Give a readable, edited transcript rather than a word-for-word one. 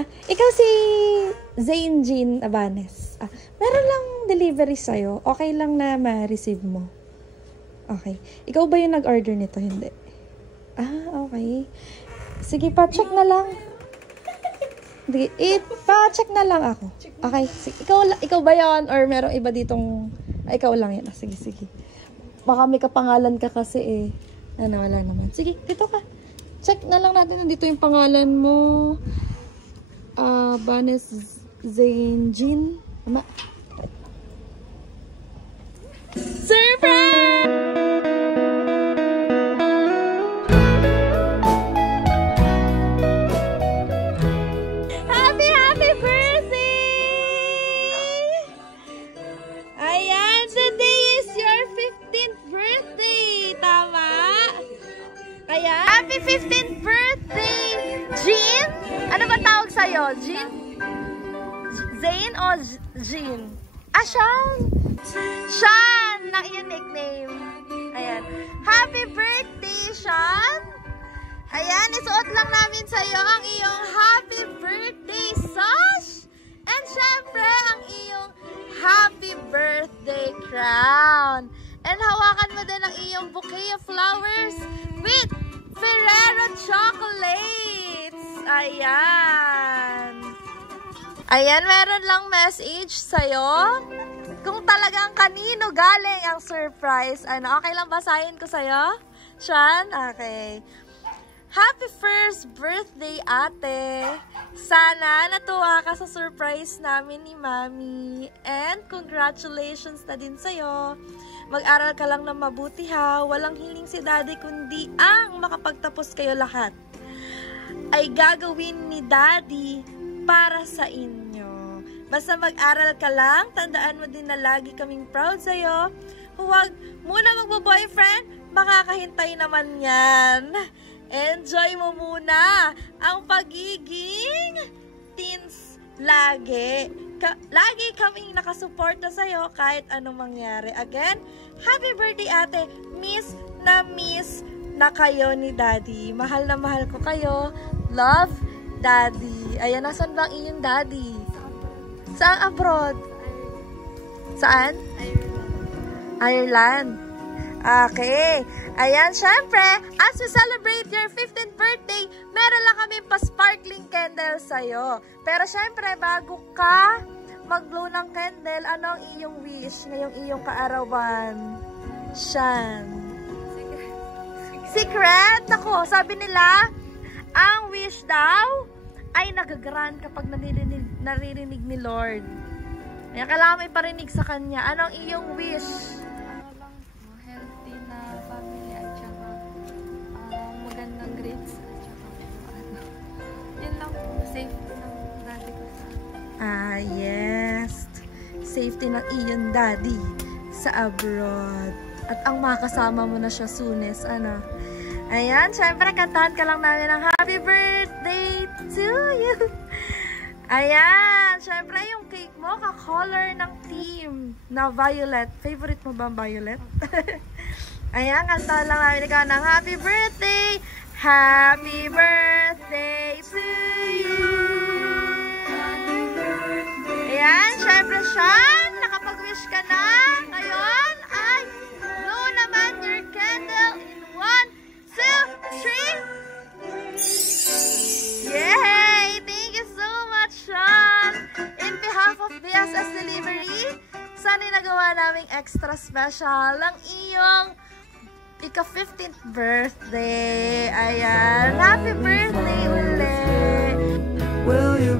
Ikaw si Zane Jean Abanes. Meron lang delivery sa'yo. Okay lang na ma-receive mo. Okay. Ikaw ba yung nag-order nito? Hindi. Okay. Sige, pa-check na lang. Pa-check na lang ako. Okay. Sige. Ikaw ba yon or merong iba ditong... ikaw lang yan. Sige. Baka may kapangalan ka kasi eh. Wala naman. Sige, dito ka. Check na lang natin. Nandito yung pangalan mo. Banes Zane Jean. Tama. Surprise! Happy birthday! Ayan, today is your 15th birthday. Tama? Ayan. Happy 15th birthday, Jean? Ano ba tawag sa'yo? Jean? Zane o Jean? Sean! Sean! Na iyong nickname. Ayan. Happy birthday, Sean! Ayan, isuot lang namin sa'yo ang iyong happy birthday sash! And syempre, ang iyong happy birthday crown! And hawakan mo din ang iyong bouquet of flowers with Ferrero chocolates! Ayan! Ayan, meron lang message sa'yo. Kung talagang kanino galing ang surprise. Okay lang basahin ko sa'yo? Sean? Okay. Happy first birthday, ate. Sana natuwa ka sa surprise namin ni Mami. And congratulations na din sa'yo. Mag-aral ka lang ng mabuti ha. Walang hiling si Daddy kundi ang makapagtapos kayo lahat. Ay gagawin ni Daddy para sa inyo. Basta mag-aral ka lang, tandaan mo din na lagi kaming proud sa'yo. Huwag muna magbo-boyfriend, makakahintay naman yan. Enjoy mo muna ang pagiging teens lagi. Lagi kaming nakasuporta sa'yo kahit anong mangyari. Again, happy birthday ate. Miss na kayo ni Daddy. Mahal na mahal ko kayo. Love, Daddy. Ayan, nasan ba ang iyong Daddy? Saan abroad? Saan? Ireland. Okay. Ayan, syempre, as we celebrate your 15th birthday, meron lang kami pa-sparkling candle sa'yo. Pero syempre, bago ka mag-blow ng candle, ano ang iyong wish ngayong iyong kaarawan? Sean. Secret? Ako, sabi nila, ang wish daw ay nagagrant kapag naririnig ni Lord. Kaya kailangan mo iparinig sa Kanya. Ano ang iyong wish? Healthy na family at saka magandang grades at saka yun lang po, safety ng daddy ko sa yes. Safety ng iyong daddy sa abroad. At ang makasama mo na siya soonest, Ayan, syempre, kantahan ka lang namin ng happy birthday to you. Ayan, syempre, yung cake mo, ka-color ng team na violet. Favorite mo ba ang violet? Ayan, kantahan lang namin ikaw ng happy birthday. Happy birthday to you. Ayan, syempre, Sean, nakapag-wish ka na. Ngayon ay blow naman your candle in 1, 2, 3. Yay! Thank you so much, Sean! In behalf of BSS Delivery, sana nagawa naming extra special ang iyong ika-15th birthday. Ayan! Happy birthday ulit! Will you